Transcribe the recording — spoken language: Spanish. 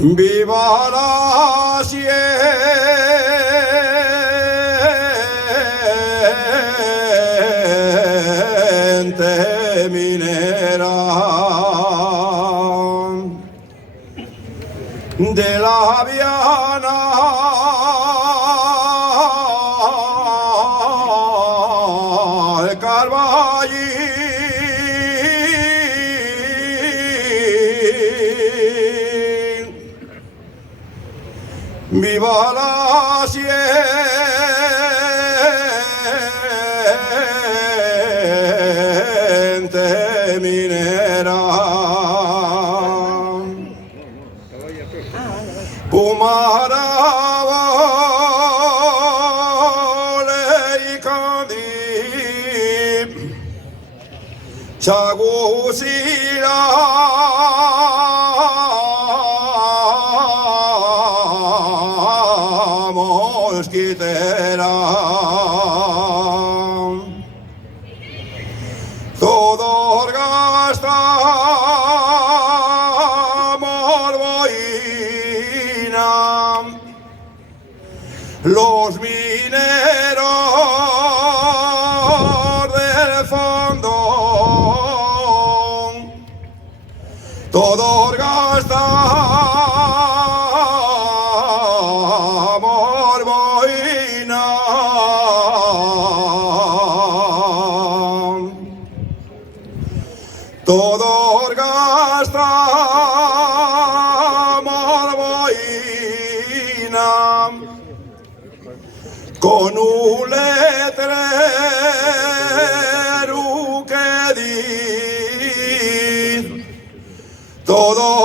Viva la siente minera de la Viana, el Carballí. Viva la siente minera. Pumarabole y Candib, Chagusila. Mosquitera, todos gastamos boina, los mineros del fondo, todos gastamos todos gastamos boina con un letrero que dice todo